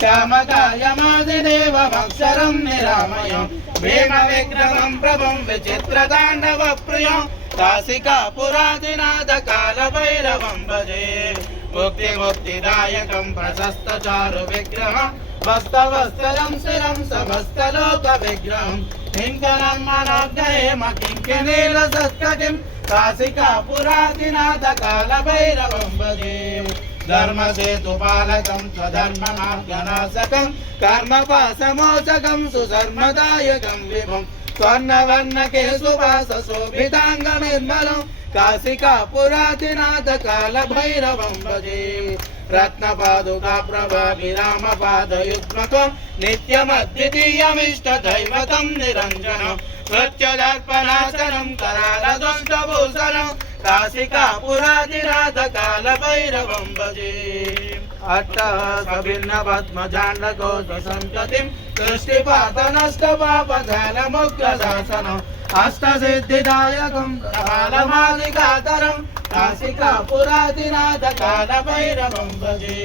श्यामकायमादिदेवमक्षरं निरामयं भीमविक्रमं प्रभुं विचित्रताण्डवप्रियं काशिकापुरादिनाथकालभैरवं भजे मुक्तिदायकं प्रशस्तचारुविग्रहं वस्तवस्तरं शिरं समस्तलोकविग्रहं किङ्करं मनोज्ञेम किङ्किणीलसत्कटिं काशिकापुरादिनाथकालभैरवं भजे धर्मसेतुपालकं स्वधर्ममार्गनाशकं कर्मपाशमोचकं सुधर्मदायकं विभुं स्वर्णवर्णकेशुवासशोभिताङ्गनिर्मलं काशिकापुरादिनाथकालभैरवं भजे रत्नपादुका प्रभाभिरामपादयुग्मकं नित्यमद्वितीयमिष्टदैवतं निरञ्जनं प्रत्यदर्पणासनं करालदुष्टभूषणं काशिकापुरादिनाथकालभैरवं भजे अट्टहस्तभिन्नपद्मजाण्डकोशसन्ततिं दृष्टिपातनष्टपापजालमुग्रशासनम् अष्टसिद्धिदायकं कालमालिकातरं काशिकापुरादिनाथकालभैरवं भजे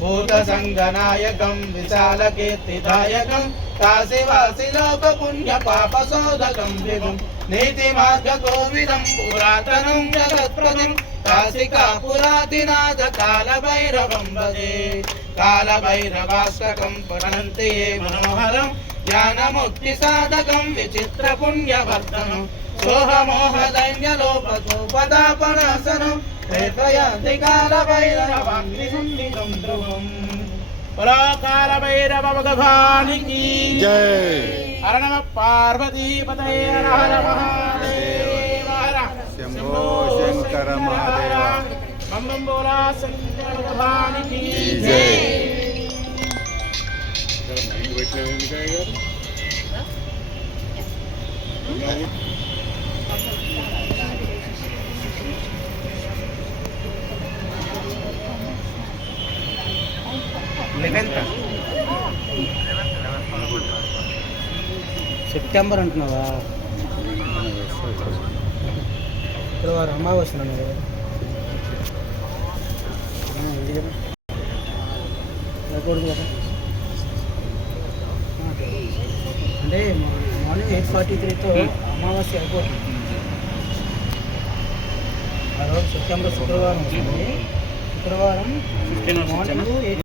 भूतसङ्गनायकं विशालकीर्तिदायकं काशीवासिलोकपुण्यपापशोधकं विभुं नीतिमार्गकोविदं पुरातनं जगत्प्रतिं काशिकापुरादिनाथकालभैरवं भजे कालभैरवाष्टकं पठन्ति ये मनोहरं ज्ञानमुक्तिसाधकं विचित्रपुण्यवर्धनं सोहमोहदैन्यलोपसोपदापनाशनं प्रेतयन्ति कालभैरवाग्निसुन्नितं ध्रुवम् बोलो कालभैरव भगवान् की जय। हर नमः पार्वतीपतये हर हर महादेव हर शंभो शंकर महादेव बम बम बोला शंकर भगवान की जय। సెప్టెంబర్ అంటున్నావా? ఇక్కడ వారు అమావాస్య అన్నారు అంటే మార్నింగ్ 8:43తో అమావాస్య అయిపోతుంది. ఆ రోజు సెప్టెంబర్ శుక్రవారం వస్తుంది. శుక్రవారం మార్నింగ్